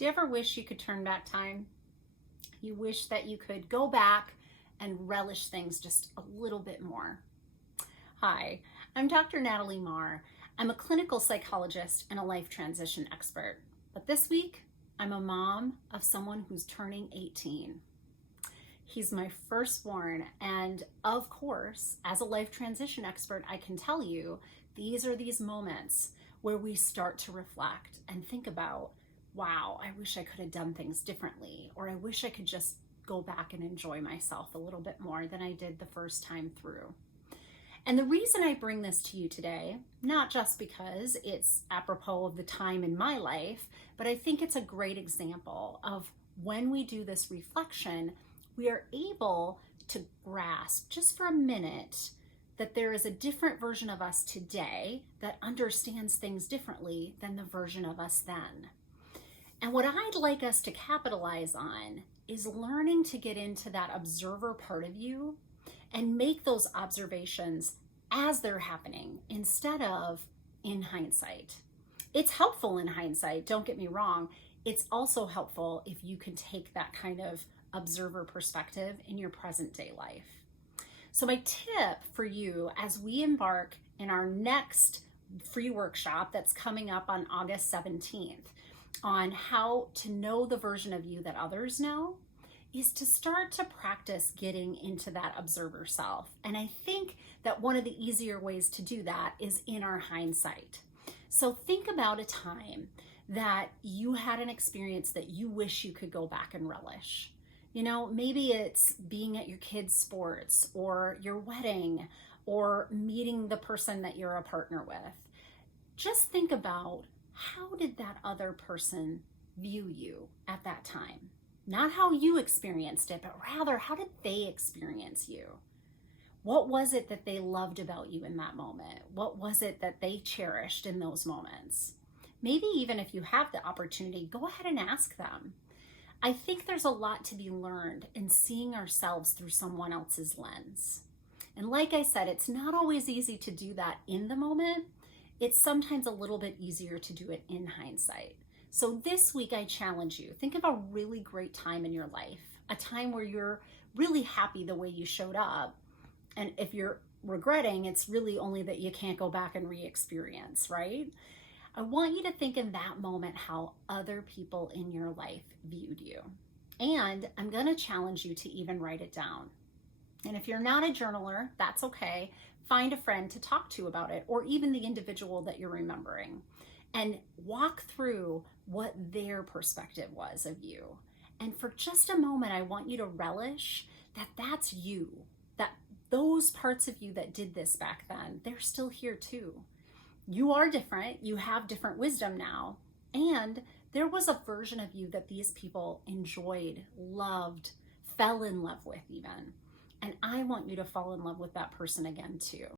Do you ever wish you could turn back time? You wish that you could go back and relish things just a little bit more. Hi, I'm Dr. Natalie Marr. I'm a clinical psychologist and a life transition expert. But this week, I'm a mom of someone who's turning 18. He's my firstborn, and of course, as a life transition expert, I can tell you these are these moments where we start to reflect and think about, wow, I wish I could have done things differently, or I wish I could just go back and enjoy myself a little bit more than I did the first time through. And the reason I bring this to you today, not just because it's apropos of the time in my life, but I think it's a great example of when we do this reflection, we are able to grasp just for a minute that there is a different version of us today that understands things differently than the version of us then. And what I'd like us to capitalize on is learning to get into that observer part of you and make those observations as they're happening instead of in hindsight. It's helpful in hindsight, don't get me wrong. It's also helpful if you can take that kind of observer perspective in your present day life. So my tip for you as we embark in our next free workshop that's coming up on August 17th on how to know the version of you that others know is to start to practice getting into that observer self. And I think that one of the easier ways to do that is in our hindsight. So think about a time that you had an experience that you wish you could go back and relish. You know, maybe it's being at your kids' sports or your wedding or meeting the person that you're a partner with. Just think about, how did that other person view you at that time? Not how you experienced it, but rather, how did they experience you? What was it that they loved about you in that moment? What was it that they cherished in those moments? Maybe even if you have the opportunity, go ahead and ask them. I think there's a lot to be learned in seeing ourselves through someone else's lens. And like I said, it's not always easy to do that in the moment. It's sometimes a little bit easier to do it in hindsight. So this week I challenge you, think of a really great time in your life, a time where you're really happy the way you showed up. And if you're regretting, it's really only that you can't go back and re-experience, right? I want you to think in that moment how other people in your life viewed you. And I'm going to challenge you to even write it down. And if you're not a journaler, that's okay. Find a friend to talk to about it, or even the individual that you're remembering, and walk through what their perspective was of you. And for just a moment, I want you to relish that that's you, that those parts of you that did this back then, they're still here too. You are different, you have different wisdom now, and there was a version of you that these people enjoyed, loved, fell in love with even. And I want you to fall in love with that person again too.